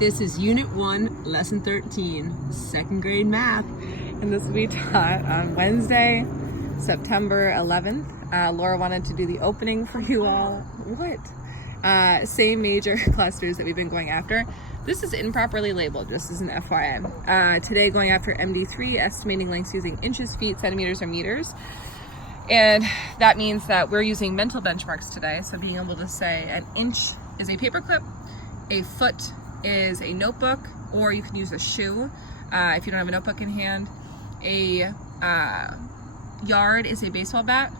This is Unit 1, Lesson 13, second grade math. And this will be taught on Wednesday, September 11th. Laura wanted to do the opening for you all. What? Same major clusters that we've been going after. This is improperly labeled, just as an FYI. Today going after MD3, estimating lengths using inches, feet, centimeters, or meters. And that means that we're using mental benchmarks today. So being able to say an inch is a paperclip, a foot is a notebook, or you can use a shoe if you don't have a notebook in hand. A yard is a baseball bat,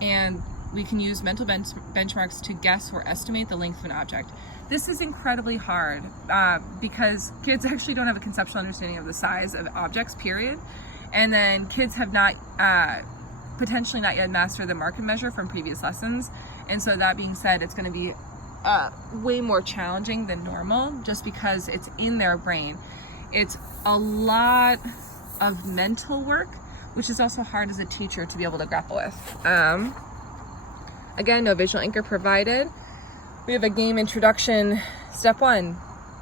and we can use mental benchmarks to guess or estimate the length of an object. This is incredibly hard because kids actually don't have a conceptual understanding of the size of objects, period. And then kids have not potentially not yet mastered the mark and measure from previous lessons. And so that being said, it's going to be way more challenging than normal just because it's in their brain. It's a lot of mental work, which is also hard as a teacher to be able to grapple with. Again, no visual anchor provided. We have a game introduction. Step 1,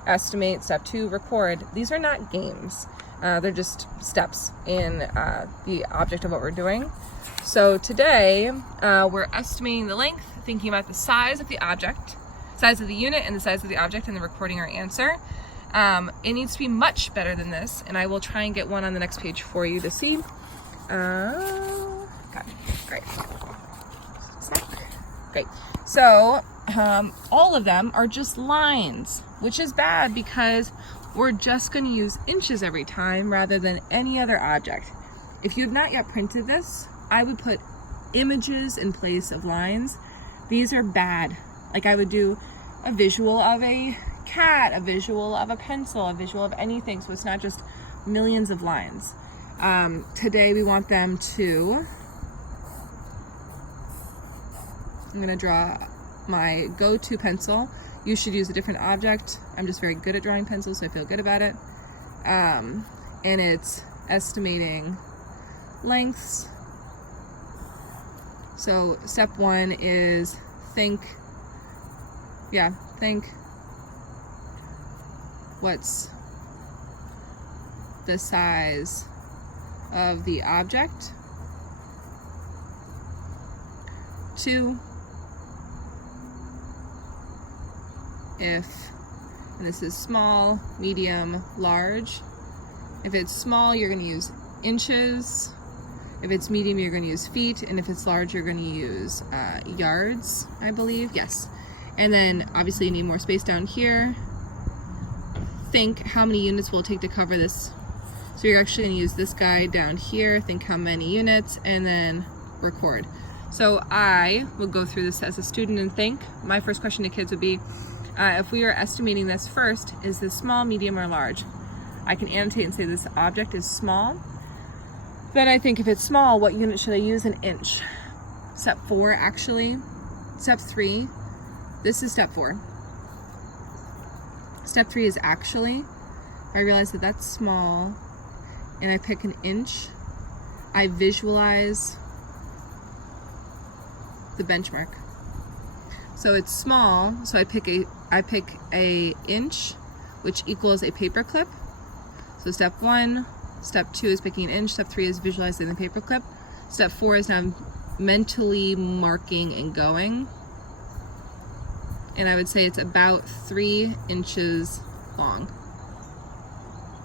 estimate. Step 2, record. These are not games. They're just steps in the object of what we're doing. So today, we're estimating the length, thinking about the size of the object, size of the unit and the size of the object, and then recording our answer. It needs to be much better than this, and I will try and get one on the next page for you to see. Okay, great. Great. So all of them are just lines, which is bad because we're just going to use inches every time rather than any other object. If you have not yet printed this, I would put images in place of lines. These are bad. Like I would do a visual of a cat, a visual of a pencil, a visual of anything, so it's not just millions of lines. Today we want them to, I'm going to draw my go-to pencil. You should use a different object. I'm just very good at drawing pencils, so I feel good about it. And it's estimating lengths. So step 1 is think what's the size of the object. 2, if, and this is small, medium, large. If it's small, you're going to use inches. If it's medium, you're going to use feet. And if it's large, you're going to use yards, I believe. Yes. And then obviously you need more space down here. Think how many units will it take to cover this. So you're actually going to use this guy down here. Think how many units, and then record. So I will go through this as a student and think. My first question to kids would be, if we were estimating this first, is this small, medium, or large? I can annotate and say this object is small. Then I think if it's small, what unit should I use? An inch. Step 4, actually. Step 3, this is step 4. Step 3 is actually, I realize that that's small, and I pick an inch. I visualize the benchmark. So it's small, so I pick a inch, which equals a paperclip. So step 1, step 2 is picking an inch, step 3 is visualizing the paperclip. Step 4 is now mentally marking and going. And I would say it's about 3 inches long.